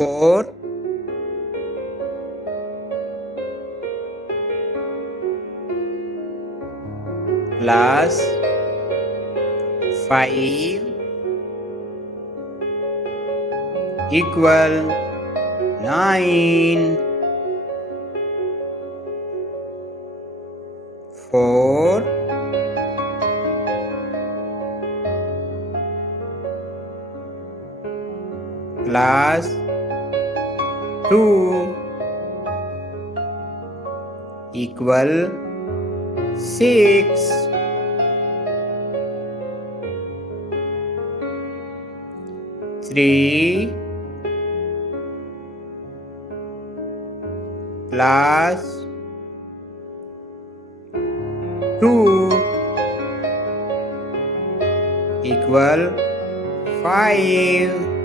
4 plus 5 equal 9. 4 plus 2 equal 6. 3 plus 2 equal 5.